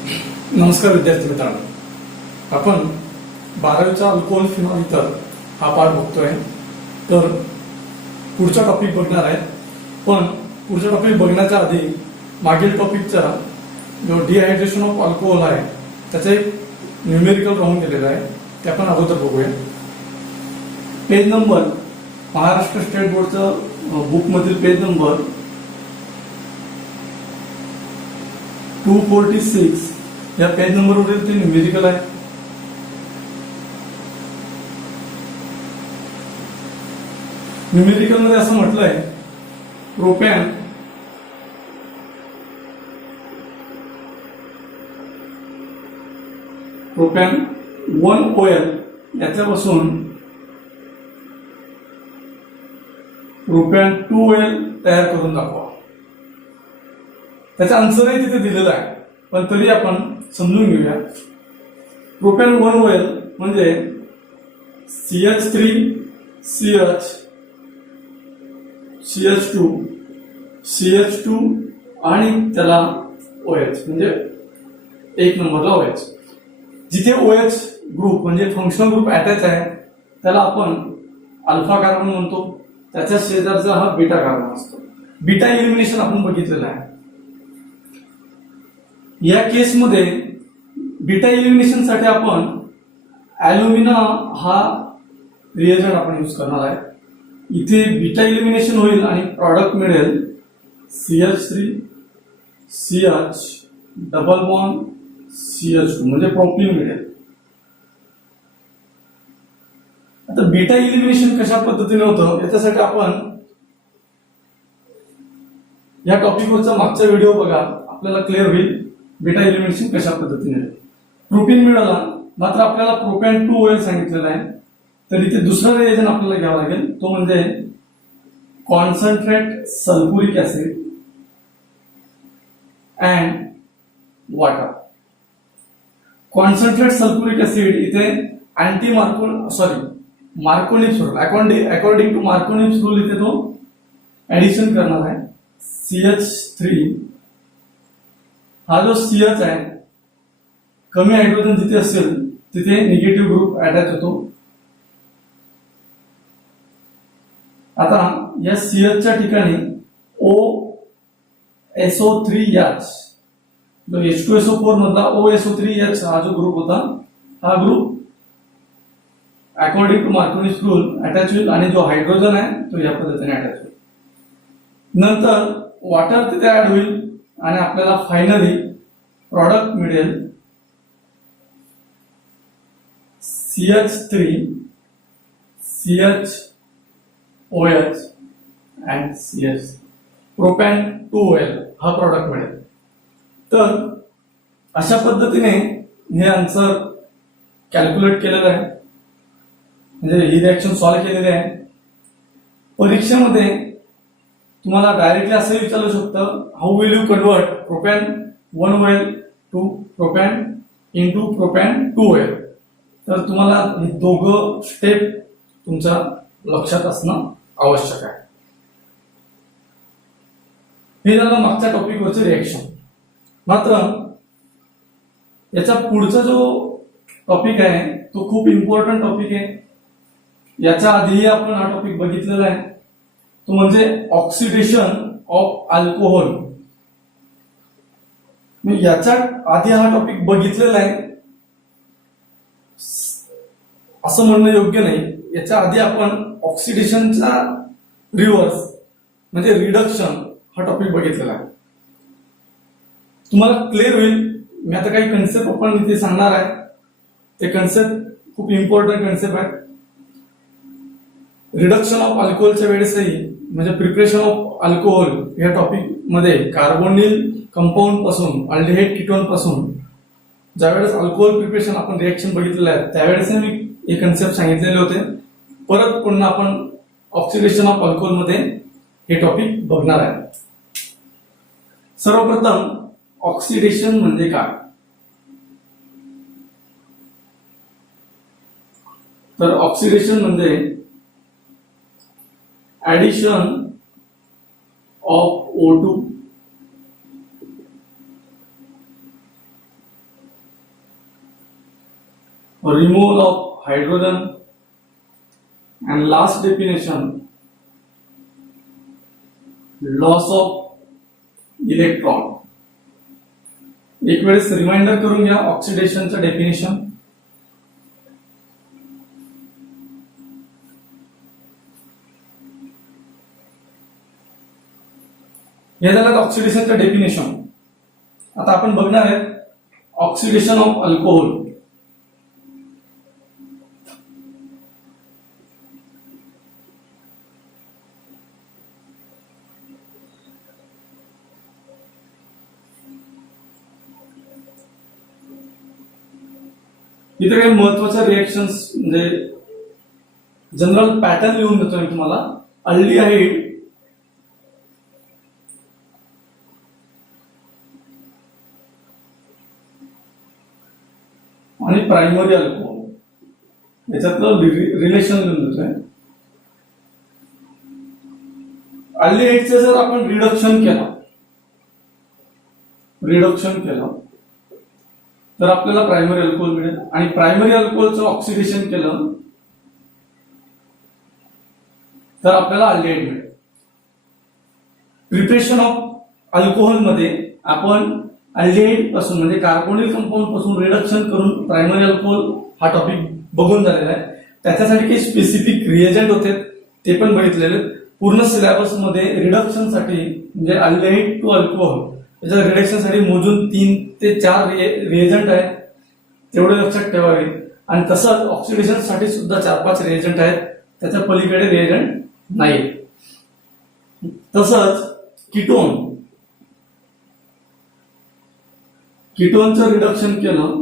नमस्कार विद्यार्थी मित्रांनो, आपण 12वीचा अल्कोहोल फिनॉल इथर हा पाठ बघतोय. तर पुढचा टॉपिक बघणार आहे. पण पुढचा टॉपिक बघण्याच्या आधी मागील टॉपिकचा जो डिहायड्रेशन ऑफ अल्कोहोल आहे त्याचा एक न्यूमेरिकल राहून गेलेला आहे, ते आपण अगोदर बघूया. पेज नंबर महाराष्ट्र स्टेट बोर्डचं बुकमधील पेज नंबर 246 या पेज नंबरवरील ते न्यूमेरिकल आहे. न्यूमेरिकल मध्ये असं म्हटलंय, प्रोपॅन प्रोपॅन 1 OL याच्यापासून प्रोपॅन 2 OL तयार करून दाखवा. त्याचा आन्सरही तिथे दिलेला आहे, पण तरी आपण समजून घेऊया. प्रोपॅन 1 OL म्हणजे CH3 CH CH2 CH2 आणि त्याला OH म्हणजे एक नंबरला OH. जिथे OH ग्रुप म्हणजे फंक्शनल ग्रुप अटॅच आहे त्याला आपण अल्फा कार्बन म्हणतो. त्याच्या शेजारचा हा बीटा कार्बन असतो. बीटा इलिमिनेशन आपण बघितलेलं आहे. या केसमध्ये बीटा इलिमिनेशन साठी आपण ॲल्युमिना हा रिएजंट आपण यूज करणार आहे. इथे बीटा इलिमिनेशन होईल आणि प्रॉडक्ट मिळेल CH3 CH double bond CH2 म्हणजे प्रोपीन मिळेल. आता बीटा इलिमिनेशन कशा पद्धतीने होतं याच्यासाठी आपण या टॉपिकवरचा मागचा व्हिडिओ बघा, आपल्याला क्लिअर होईल बीटा इलिमिनेशन कशा पद्धतीने. प्रोपीन मिळाला, मात्र आपल्याला प्रोपॅन 2 OL सांगितलेलं आहे. तर इथे दुसरा रिएजंट आपल्याला घ्यावा लागेल, तो म्हणजे concentrate sulphuric acid and water. Concentrate sulphuric acid इथे मार्कोनिप्स rule according to Markovnikov's rule इथे तो ऍडिशन करणार आहे. CH3 हा जो CH आहे, कमी हायड्रोजन जिथे असेल तिथे निगेटिव्ह ग्रुप अटॅच होतो. आता या CH च्या ठिकाणी OSO3H जो H2SO4 मधला OSO3H हा जो ग्रुप होता, हा group according to Markovnikov's rule attach होईल आणि जो हायड्रोजन आहे तो या पद्धतीने अटॅच होईल. नंतर वॉटर तिथे ऍड होईल आणि आपल्याला फायनली प्रॉडक्ट मिळेल CH3 CHOH and CH propane 2 OL हा प्रॉडक्ट मिळेल. तर अशा पद्धतीने हे आन्सर कॅल्क्युलेट केलेलं आहे, म्हणजे ही रिएक्शन सॉल्व्ह केलेली आहे. परीक्षेमध्ये तुम्हाला डायरेक्टली असं विचारू शकतं, how will you convert propan 1 OL to propan into propan 2 OL. तर तुम्हाला हे दोघं स्टेप तुमच्या लक्षात असणं आवश्यक आहे. हे झालं मागच्या टॉपिकवरचं रिएक्शन. मात्र याचा पुढचा जो टॉपिक आहे तो खूप इम्पॉर्टंट टॉपिक आहे. याच्या आधीही आपण हा टॉपिक बघितलेला आहे, तो म्हणजे ऑक्सिडेशन ऑफ अल्कोहोल. याच्या आधी हा टॉपिक बघितलेला आहे असं म्हणणं योग्य नाही. याच्या आधी आपण ऑक्सिडेशनचा रिव्हर्स म्हणजे रिडक्शन हा टॉपिक बघितलेला आहे. तुम्हाला क्लिअर होईल. मी आता काही कन्सेप्ट आपण इथे सांगणार आहे, ते कन्सेप्ट खूप इम्पॉर्टंट कन्सेप्ट आहे. रिडक्शन ऑफ अल्कोहोलच्या वेळेसही म्हणजे प्रिपरेशन ऑफ अल्कोहोल या टॉपिक मध्ये कार्बोनिल कंपाऊंड पासून अल्डिहाइड कीटोन पासून ज्यावेळेस अल्कोहोल प्रिपरेशन आपण रिएक्शन बघितलेलं आहे त्यावेळेस मी हे कन्सेप्ट सांगितलेले होते. परत पुन्हा आपण ऑक्सिडेशन ऑफ अल्कोहोल मध्ये हे टॉपिक बघणार आहे. सर्वप्रथम ऑक्सिडेशन म्हणजे काय? तर ऑक्सिडेशन म्हणजे addition of O2 removal of hydrogen, and last definition, loss of electron. एक वेळेस रिमाइंडर करून घ्या ऑक्सिडेशनचं डेफिनेशन. हे झालं ऑक्सिडेशनचं डेफिनेशन. आता आपण बघणार आहे ऑक्सिडेशन ऑफ अल्कोहोल. इथे काही महत्वाच्या रिएक्शन्स म्हणजे जनरल पॅटर्न लिहून देतो मी तुम्हाला. अल्डिहाइड आणि प्रायमरी अल्कोहोल याच्यातलं रिलेशन लिहून देतोय. अल्डिहाइडचं जर आपण रिडक्शन केलं तर आपल्याला प्रायमरी अल्कोहोल मिळेल, आणि प्रायमरी अल्कोहोलचं ऑक्सिडेशन केलं तर आपल्याला अल्डिहाइड मिळेल. प्रिपरेशन ऑफ अल्कोहोल मध्ये आपण अल्डिहाइड पासून म्हणजे कार्बोनिल कंपाऊंड पासून रिडक्शन करून प्रायमरी अल्कोहोल हा टॉपिक बघून झालेला आहे. त्याच्यासाठी काही स्पेसिफिक रिएजंट होते ते पण बघितलेले. पूर्ण सिलेबस मध्ये रिडक्शन साठी म्हणजे अल्डिहाइड टू अल्कोहोल याच्या रिडक्शनसाठी मोजून 3 ते 4 रिएजंट आहेत, तेवढे लक्षात ठेवावे. आणि तसंच ऑक्सिडेशन साठी सुद्धा 4-5 रिएजंट आहेत, त्याच्या पलीकडे रिएजंट नाही. तसंच कीटोनचं रिडक्शन केलं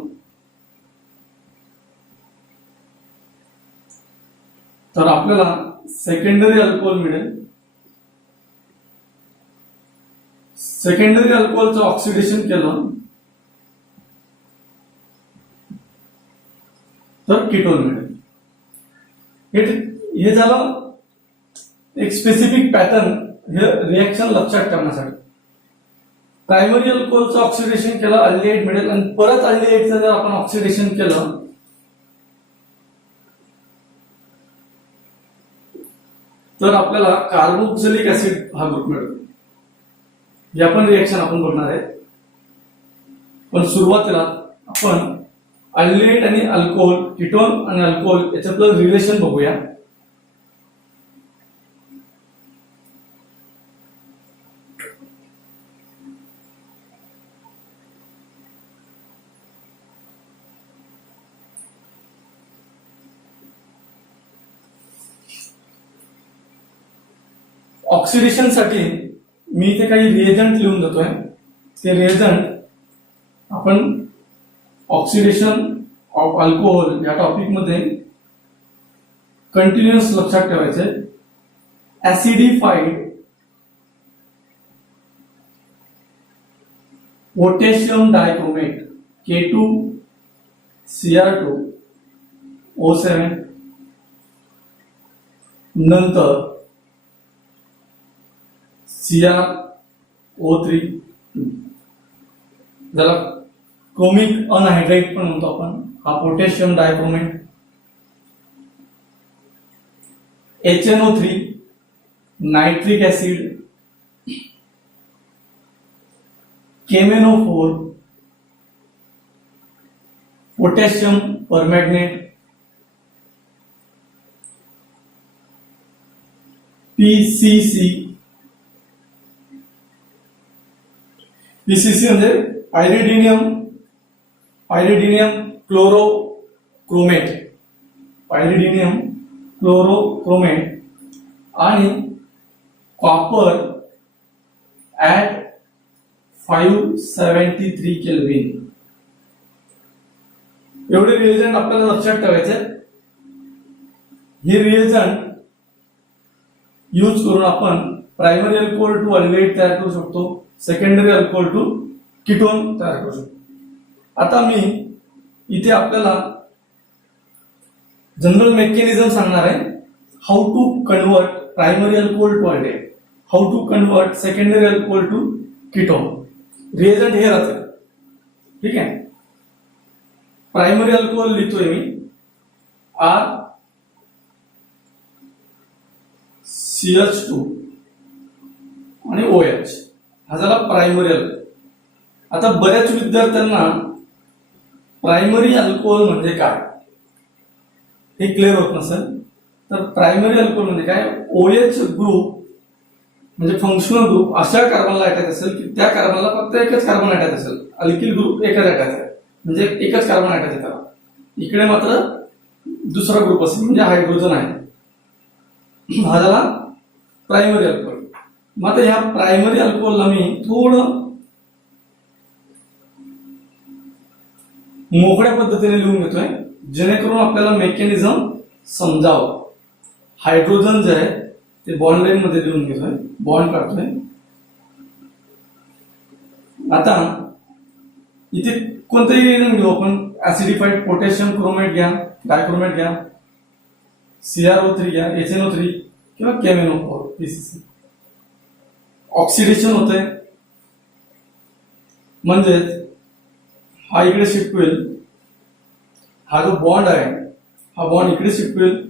तर आपल्याला सेकंडरी अल्कोहोल मिळेल. सेकंडरी अल्कोहोलचं ऑक्सिडेशन केलं तर कीटोन मिळेल. हे झालं एक स्पेसिफिक पॅटर्न हे रिएक्शन लक्षात ठेवण्यासाठी. प्रायमरी अल्कोहोलचं ऑक्सिडेशन केलं अल्डिहाइड मिळेल, आणि परत अल्डिहाइडचं जर आपण ऑक्सिडेशन केलं तर आपल्याला कार्बोक्सिलिक ऍसिड हा ग्रुप मिळेल. या पण रिएक्शन आपण बघणार आहे. पण सुरुवातीला आपण अल्डिहाइड आणि अल्कोहोल, कीटोन आणि अल्कोहोल याच्यातलं रिलेशन बघूया. ऑक्सिडेशन साठी मी इथे काही रिएजंट लिहून देतोय. ते रिएजंट आपण ऑक्सिडेशन ऑफ अल्कोहोल या टॉपिक मध्ये कंटिन्युअस लक्षात ठेवायचे. ऍसिडिफाईड पोटॅशियम डायक्रोमेट K2Cr2O7 नंतर CrO3 ज्याला क्रोमिक अनहायड्राइड पण म्हणतो आपण, हा potassium dichromate. HNO3 nitric acid, KMnO4 potassium permanganate, PCC म्हणजे पायरिडिनियम क्लोरोक्रोमेट, आणि कॉपर ऍट 573 केल्विन. एवढे रिएजंट आपल्याला लक्षात ठेवायचे. हे रिएजंट यूज करून आपण प्रायमरी अल्कोहोल टू अल्डिहाइड तयार करू शकतो, सेकंडरी अल्कोहोल टू कीटोन तयार करू शकतो. आता मी इथे आपल्याला जनरल मेकॅनिझम सांगणार आहे. How to convert primary alcohol to aldehyde, how to convert secondary alcohol to ketone. Reagent हे राहते, ठीक आहे. प्रायमरी अल्कोहोल लिहितोय मी आर CH2 आणि OH हा झाला प्रायमरी अल्कोहोल. आता बऱ्याच विद्यार्थ्यांना प्रायमरी अल्कोहोल म्हणजे काय हे क्लिअर होत नसेल तर प्रायमरी अल्कोहोल म्हणजे काय, OH ग्रुप म्हणजे फंक्शनल ग्रुप अशा कार्बनला अटॅच असेल की त्या कार्बनला फक्त एकच कार्बन अटॅच असेल, अल्किल ग्रुप एकच अटॅच आहे म्हणजे एकच कार्बन अटॅच आहे त्याला, इकडे मात्र दुसरा ग्रुप असेल म्हणजे हायड्रोजन आहे, हा झाला प्रायमरी अल्कोहोल. मग आता ह्या प्रायमरी अल्कोहोलला मी थोडं मोकळ्या पद्धतीने लिहून घेतोय जेणेकरून आपल्याला मेकॅनिझम समजावं. हायड्रोजन जे आहे ते बॉन्ड लाईन मध्ये लिहून घेतोय, बॉन्ड काढतोय. आता इथे कोणतंही रिएजन घेऊ आपण, ऍसिडिफाईड पोटॅशियम क्रोमेट घ्या, डायक्रोमेट घ्या, CrO3 घ्या, HNO3 किंवा KMnO4 PCC. ऑक्सिडेशन होतंय म्हणजेच हा इकडे शिफ्ट होईल, हा जो बॉन्ड आहे हा बॉन्ड इकडे शिफ्ट होईल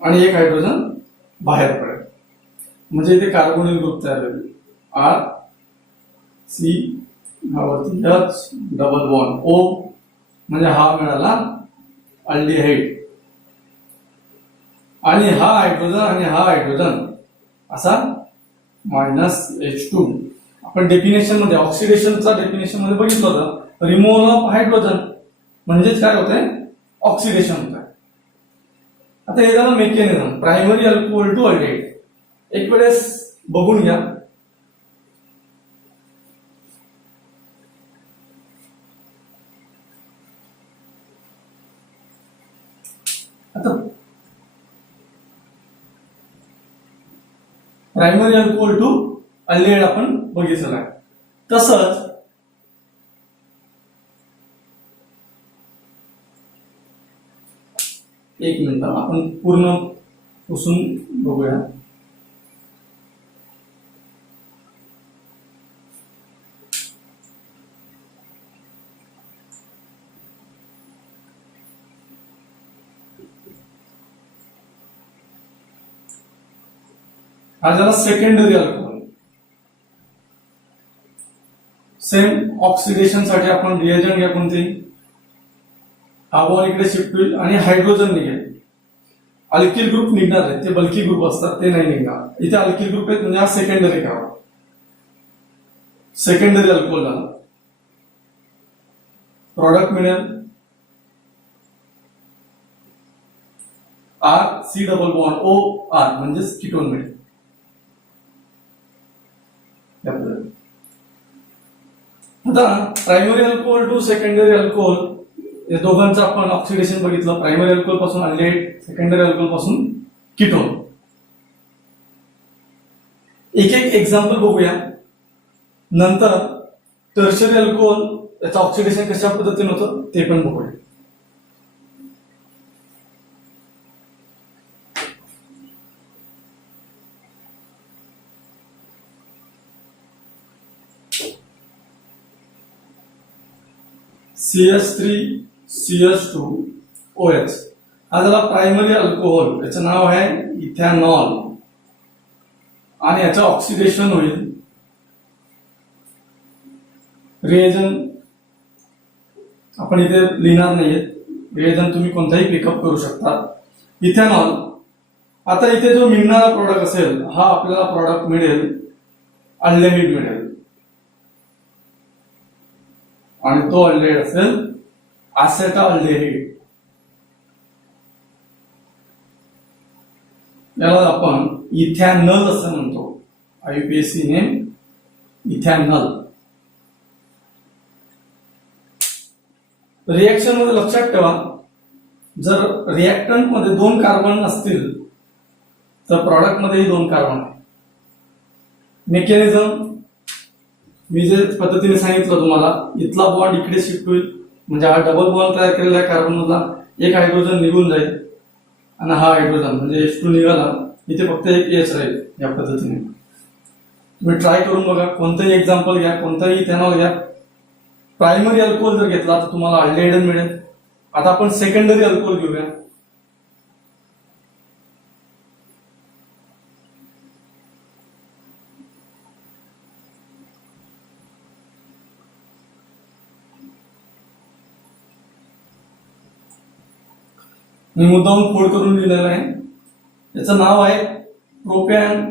आणि एक हायड्रोजन बाहेर पडेल म्हणजे इथे कार्बोनिल ग्रुप तयार होईल. R C वरती H डबल बॉन्ड O म्हणजे हा मिळाला अल्डिहाइड आणि हा हायड्रोजन असा -H2. आपण डेफिनेशन मध्ये ऑक्सिडेशनचा डेफिनेशन मध्ये बघितलं होतं, रिमूव्हल ऑफ हायड्रोजन म्हणजेच काय होतंय, ऑक्सिडेशन होत आहे. आता हे झालं mechanism primary alcohol to aldehyde. एक वेळेस बघून घ्या. आता प्रायमरी अल्कोहोल टू अल्डिहाइड आपण बघितलेलं आहे. तसंच एक मिनिट आपण पूर्ण पुसून बघूया. हा झाला सेकंडरी अल्कोहोल. सेम ऑक्सिडेशन साठी आपण रिएजंट घ्या कोणते, हा बॉन्ड इकडे शिफ्ट होईल आणि हायड्रोजन निघेल. अल्किल ग्रुप निघणार आहे, ते बल्की ग्रुप असतात ते नाही निघणार. इथे अल्किल ग्रुप आहेत म्हणजे हा सेकंडरी घ्यावा, सेकंडरी अल्कोहोल झाला. प्रॉडक्ट मिळेल RC डबल बॉन्ड OR म्हणजेच कीटोन मिळेल. आता primary alcohol to secondary alcohol या दोघांचं आपण ऑक्सिडेशन बघितलं. प्रायमरी अल्कोहोल पासून अल्डिहाइड, सेकंडरी अल्कोहोल पासून कीटोन. एक एक एक्झाम्पल बघूया. नंतर टर्शरी अल्कोहोल याचं ऑक्सिडेशन कशा पद्धतीने होतं ते पण बघूया. CH3 CH2 OH हा झाला प्रायमरी अल्कोहोल. याचं नाव आहे इथॅनॉल आणि याचं ऑक्सिडेशन होईल. रिएजन आपण इथे लिहिणार नाहीये, रिएजन तुम्ही कोणताही पिकअप करू शकता. इथेनॉल. आता इथे जो मिळणारा प्रोडक्ट असेल हा आपल्याला प्रोडक्ट मिळेल अल्डिहाइड मिळेल आणि तो अल्डिहाइड असेल ऍसेटल्डिहाइड. याला आपण इथॅनल असं म्हणतो. IUPAC name इथॅनल. रिएक्शन मध्ये लक्षात ठेवा, जर रिएक्टंट मध्ये 2 कार्बन असतील तर प्रॉडक्ट मध्येही 2 कार्बन आहे. मेकॅनिझम मी जे पद्धतीने सांगितलं तुम्हाला, इथला बॉन्ड इकडे शिफ्ट होईल म्हणजे हा डबल बॉन्ड तयार केलेल्या कार्बन मधला एक हायड्रोजन निघून जाईल आणि हा हायड्रोजन म्हणजे H2 निघाला, इथे फक्त एक H राहील. या पद्धतीने तुम्ही ट्राय करून बघा. कोणतंही एक्झाम्पल घ्या, कोणताही इथेनॉल घ्या. प्रायमरी अल्कोहोल जर घेतला तर तुम्हाला अल्डिहाइड मिळेल. आता आपण सेकंडरी अल्कोहोल घेऊया. मी मुद्दाम फोड करून लिहिलेलं आहे. याचं नाव आहे प्रोपॅन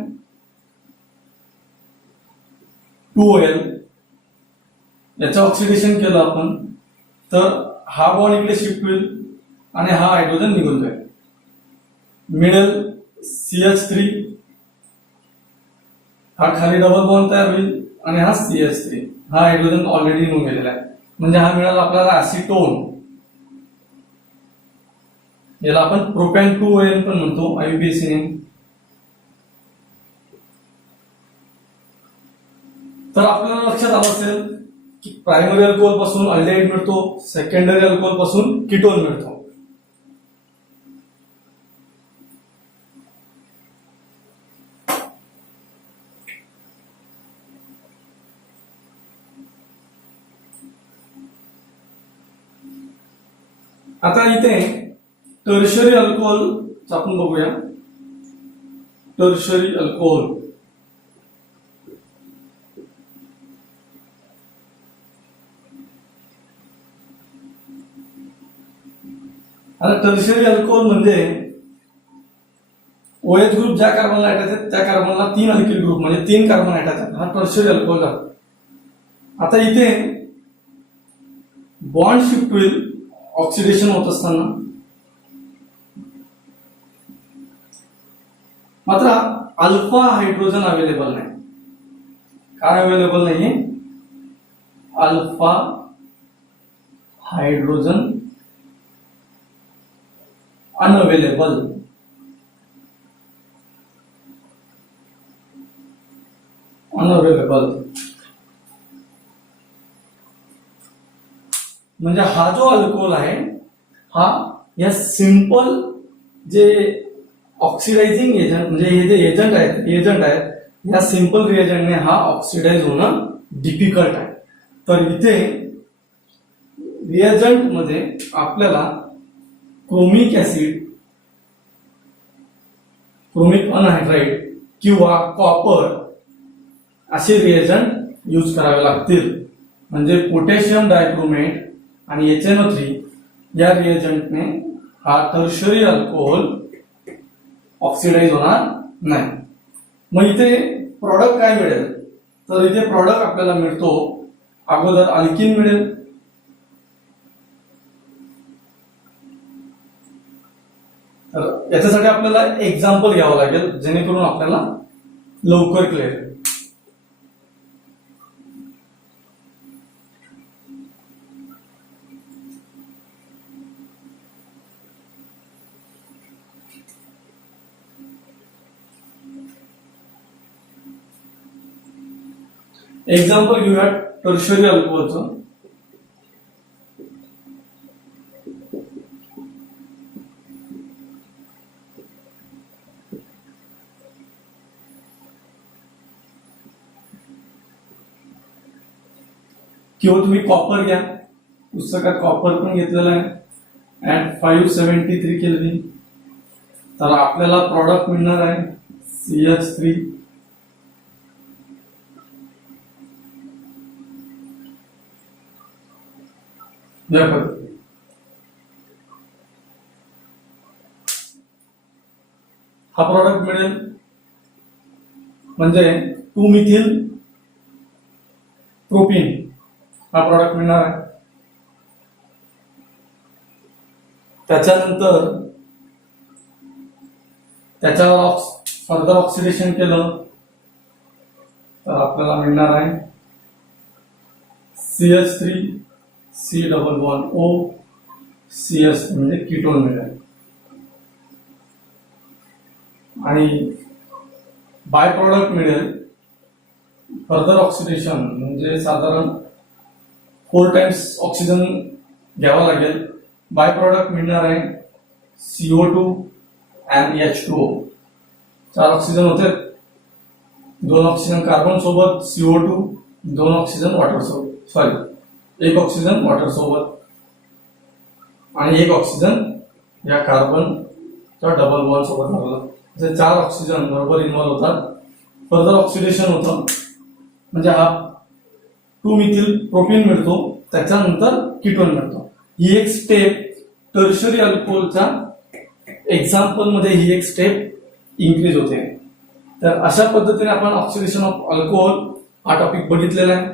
2OL. याचं ऑक्सिडेशन केलं आपण तर हा बॉन्ड इकडे शिफ्ट होईल आणि हा हायड्रोजन निघून जाईल. मिडल CH3, हा खाली डबल बॉन्ड तयार होईल आणि हा CH3, हा हायड्रोजन ऑलरेडी निघून गेलेला आहे. म्हणजे हा मिळाला आपल्याला ऍसिटोन. याला आपण प्रोपॅन 2OL पण म्हणतो IUPAC नेम. तर आपल्याला लक्षात आलं असेल की प्रायमरी अल्कोहोल पासून अल्डिहाइड मिळतो, सेकंडरी अल्कोहोल पासून कीटोन मिळतो. आता इथे टर्शरी अल्कोहोल आपण बघूया. टर्शरी अल्कोहोल आता टर्शरी अल्कोहोल म्हणजे OH ग्रुप ज्या कार्बनला अटॅच आहेत त्या कार्बनला 3 अल्किल ग्रुप म्हणजे 3 कार्बन अटॅच आहेत. हा टर्शरी अल्कोहोल आहे. आता इथे बॉन्ड शिफ्ट होईल ऑक्सिडेशन होत असताना, मात्र अल्फा हायड्रोजन अवेलेबल नाही. काय अवेलेबल नाहीये? Alpha hydrogen unavailable. अनअवेलेबल म्हणजे हा जो अल्कोहोल आहे हा या सिंपल जे ऑक्सिडायझिंग एजंट म्हणजे हे जे एजंट आहेत या सिंपल रिएजंटने हा ऑक्सिडाइज होणं डिफिकल्ट आहे. तर इथे रिएजंट मध्ये आपल्याला क्रोमिक ऍसिड, क्रोमिक अनहायड्राइड किंवा कॉपर असे रिएजंट यूज करावे लागतील. म्हणजे पोटॅशियम डायक्रोमेट आणि HNO3 या रिएजंटने हा टर्शरी अल्कोहोल ऑक्सिडाइज होणार नाही. मग इथे प्रॉडक्ट काय मिळेल? तर इथे प्रॉडक्ट आपल्याला मिळतो, अगोदर अल्किन मिळेल, तर याच्यासाठी आपल्याला एक्झाम्पल घ्यावं लागेल जेणेकरून आपल्याला लवकर क्लिअर होईल. एक्झाम्पल घेऊया टर्शरी अल्कोहोलचं. किंवा तुम्ही कॉपर घ्या, पुस्तकात कॉपर पण घेतलेलं आहे ऍट 573 केल्विन. तर आपल्याला प्रॉडक्ट मिळणार आहे CH3 या पद्धती. हा प्रॉडक्ट मिळेल म्हणजे 2 मिथिल प्रोपीन हा प्रॉडक्ट मिळणार आहे. त्याच्यानंतर त्याच्यावर फर्दर ऑक्सिडेशन केलं तर आपल्याला मिळणार आहे CH3 C double bond O CS म्हणजे कीटोन मिळेल. आणि बाय प्रॉडक्ट मिळेल फर्दर ऑक्सिडेशन म्हणजे साधारण 4 टाइम्स ऑक्सिजन घ्यावा लागेल. बाय प्रॉडक्ट मिळणार आहे CO2 and H2O. 4 ऑक्सिजन होते, 2 ऑक्सिजन कार्बन सोबत CO2, 2 ऑक्सिजन वॉटर सोबत, सॉरी 1 ऑक्सिजन वॉटर सोबत आणि 1 ऑक्सिजन या कार्बनच्या डबल बॉन्ड सोबत लागला. जे 4 ऑक्सिजन बरोबर इन्व्हॉल्व होतात. फर्दर ऑक्सिडेशन होतं म्हणजे हा 2 मिथिल प्रोपीन मिळतो, त्याच्यानंतर कीटोन मिळतो. ही एक स्टेप टर्शरी अल्कोहोलच्या एक्झाम्पल मध्ये ही एक स्टेप इन्क्रीज होते. तर अशा पद्धतीने आपण ऑक्सिडेशन ऑफ अल्कोहोल हा टॉपिक बघितलेला आहे.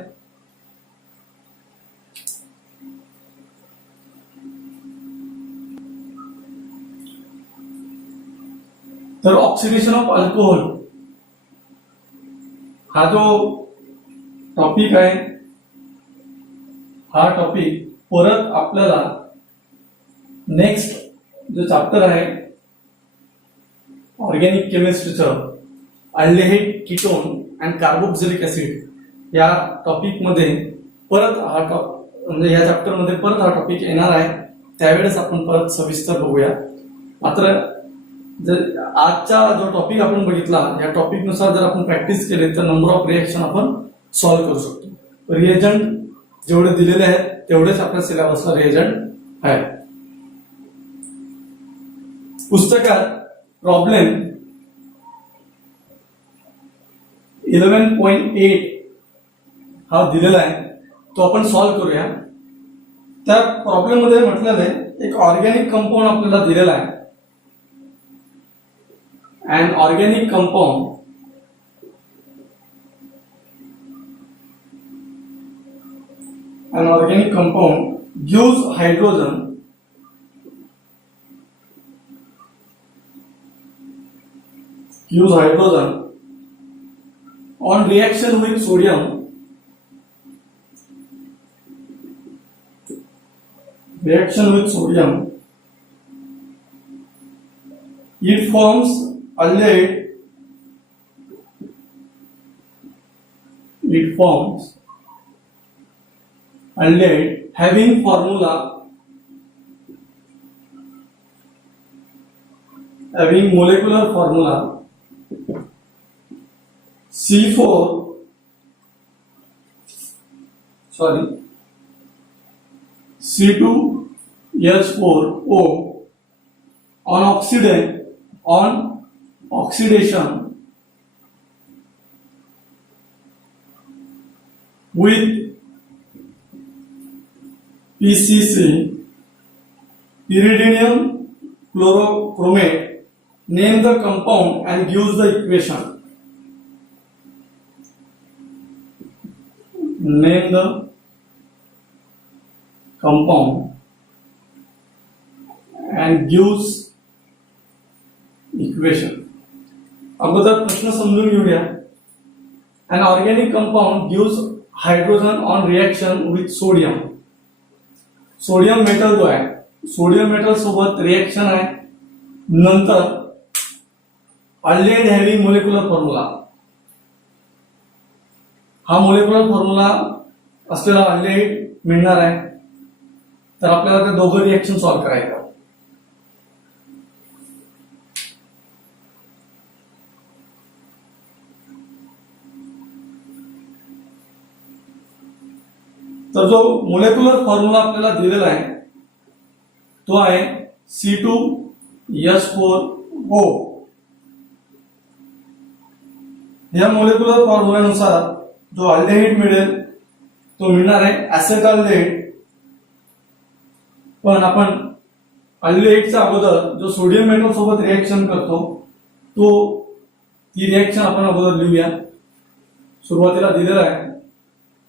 तर ऑक्सिडेशन ऑफ अल्कोहोल हा जो टॉपिक आहे, हा टॉपिक परत आपल्याला नेक्स्ट जो चॅप्टर आहे ऑर्गॅनिक केमिस्ट्रीचं aldehyde, ketone and carboxylic acid या टॉपिक मध्ये परत म्हणजे या चॅप्टर मध्ये परत हा टॉपिक येणार आहे. त्यावेळेस आपण परत सविस्तर बघूया. मात्र जर आजचा जो टॉपिक आपण बघितला या टॉपिक नुसार जर आपण प्रॅक्टिस केली तर नंबर ऑफ रिएक्शन आपण सॉल्व्ह करू शकतो. रिएजंट जेवढे दिलेले आहेत तेवढेच आपल्या सिलेबसला रिएजंट आहे. पुस्तकात प्रॉब्लेम 11.8 हा दिलेला आहे, तो आपण सॉल्व्ह करूया. त्या प्रॉब्लेम मध्ये म्हटलेलं आहे एक ऑर्गॅनिक कंपाऊंड आपल्याला दिलेला आहे. An organic compound gives hydrogen on reaction with sodium. It forms aldehyde. Having molecular formula C2H4O on oxidation with PCC, pyridinium chlorochromate, name the compound and gives the equation. Name the compound and gives equation. अगोदर प्रश्न समजून घेऊया. An organic compound gives hydrogen on reaction with sodium. Sodium metal जो आहे, sodium metal सोबत reaction आहे. नंतर aldehyde having molecular formula, हा मोलेक्युलर फॉर्म्युला असलेला अल्डेहाइड मिळणार आहे. तर आपल्याला ते दोघं रिएक्शन सॉल्व्ह करायचं. तर जो मोलेक्युलर फॉर्म्युला आपल्याला दिलेला आहे तो आहे C2H4O. या मोलेक्युलर फॉर्म्युल्यानुसार जो अल्डेहाइड मिळेल तो मिळणार आहे ऍसेटल्डेहाइड. पण आपण अल्डेहाइडच्या अगोदर जो सोडियम मेटल सोबत रिएक्शन करतो ती रिएक्शन आपण अगोदर लिहूया. सुरुवातीला दिलेला आहे.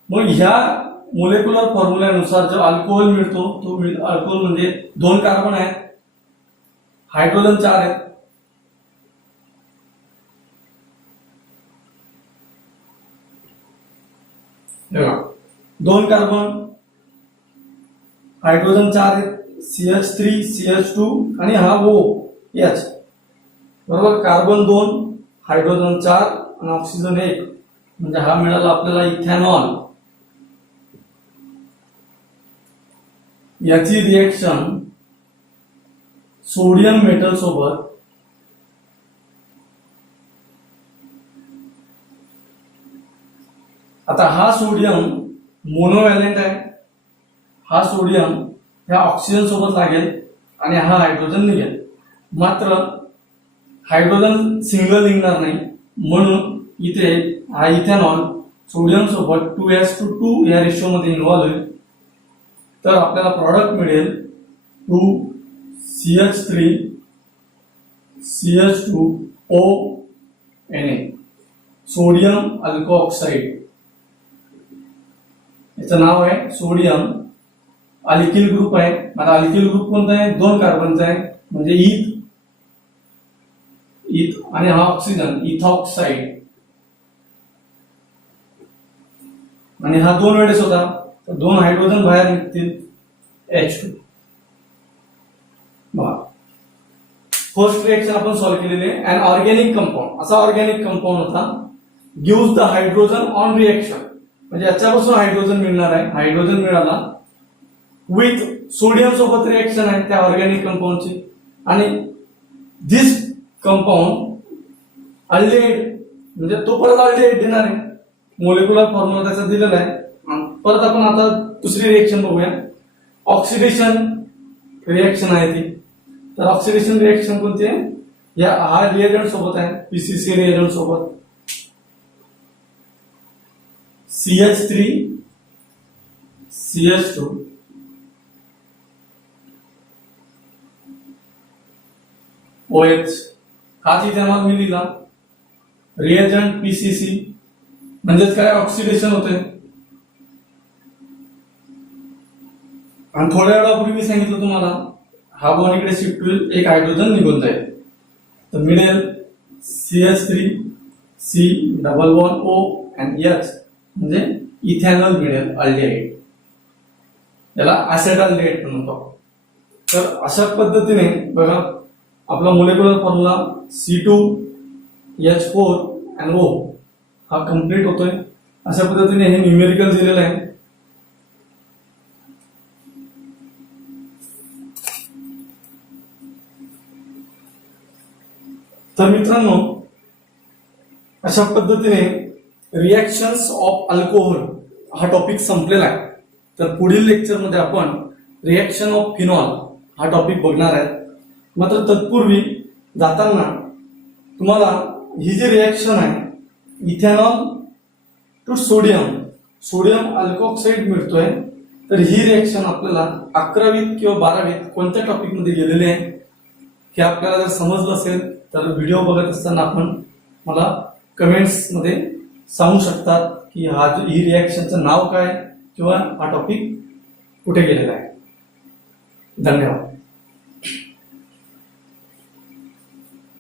मग ह्या मोलेक्युलर फॉर्म्युल्यानुसार जो अल्कोहोल मिळतो तो अल्कोहोल म्हणजे 2 कार्बन आहेत, हायड्रोजन 4 आहेत. बघा 2 कार्बन, हायड्रोजन 4 आहेत, CH3, CH2 आणि हा OH. बरोबर. कार्बन 2, हायड्रोजन 4 आणि ऑक्सिजन 1 म्हणजे हा मिळाला आपल्याला इथेनॉल. याची रिएक्शन सोडियम मेटल सोबत आता हा सोडियम मोनोव्हॅलेंट आहे. हा सोडियम ह्या ऑक्सिजन सोबत लागेल आणि हा हायड्रोजन निघेल. मात्र हायड्रोजन सिंगल निघणार नाही म्हणून इथे हा इथेनॉल सोडियम सोबत 2s2 या रेशो मध्ये इन्व्हॉल्व होईल. तर आपल्याला प्रॉडक्ट मिळेल 2CH3 CH2O Na, sodium अल्को oxide. याचं नाव आहे सोडियम. अल्किल ग्रुप आहे. आता अल्किल ग्रुप कोणता आहे? 2 कार्बनचा आहे, म्हणजे ईथ आणि हा ऑक्सिजन इथॉक्साईड. आणि हा 2 वेळेस होता, तर 2 हायड्रोजन बाहेर निघतील, H2. फर्स्ट रिएक्शन आपण सॉल्व्ह केलेले. अँड ऑर्गॅनिक कंपाऊंड, असा ऑर्गॅनिक कंपाऊंड होता, gives the hydrogen on reaction, म्हणजे याच्यापासून हायड्रोजन मिळणार आहे. हायड्रोजन मिळाला विथ सोडियम सोबत रिएक्शन आहे त्या ऑर्गॅनिक कंपाऊंडची. आणि दिस कंपाऊंड अल्डिहाइड, म्हणजे तो परत अल्डिहाइड देणार आहे. मोलिक्युलर फॉर्म्युला त्याचा दिलेला आहे. परत आपण आता दुसरी रिएक्शन बघूया. ऑक्सिडेशन रिएक्शन आहे ती. तर ऑक्सिडेशन रिएक्शन कोणती आहे? या हा रिएजंट सोबत आहे, पीसीसी रिएजंट सोबत. CH3 CH2 OH. हाच इथे आम्हाला मी लिहिला. रिएजंट पीसीसी, म्हणजेच काय, ऑक्सिडेशन होते. आणि थोड्या वेळापूर्वी मी सांगितलं तुम्हाला, हा बॉन्ड इकडे शिफ्ट होईल, एक हायड्रोजन निघून जाईल, तर मिळेल CH3 C double bond O आणि H, म्हणजे इथेनॉल मिळेल, अल्डिहाइड. याला ऍसिटाल्डिहाइड म्हणतो. तर अशा पद्धतीने बघा, आपला मोलेक्युलर फॉर्म्युला C2H4 आणि O हा कम्प्लीट होतोय. अशा पद्धतीने हे न्यूमेरिकल दिलेलं आहे. तर मित्रांनो, अशा पद्धतीने रिएक्शन्स ऑफ अल्कोहोल हा टॉपिक संपलेला आहे. तर पुढील लेक्चरमध्ये आपण रिएक्शन ऑफ फिनॉल हा टॉपिक बघणार आहे. मात्र तत्पूर्वी जाताना तुम्हाला ही जी रिएक्शन आहे, इथेनॉल टू सोडियम अल्कोऑक्साईड मिळतोय, तर ही रिएक्शन आपल्याला 11वीत किंवा 12वीत कोणत्या टॉपिक मध्ये गेलेली आहे हे आपल्याला जर समजलं असेल तर व्हिडिओ बघत असताना आपण मला कमेंट्स मध्ये सांगू शकतात की ही रिएक्शनचं नाव काय किंवा हा टॉपिक कुठे गेलेला आहे. धन्यवाद.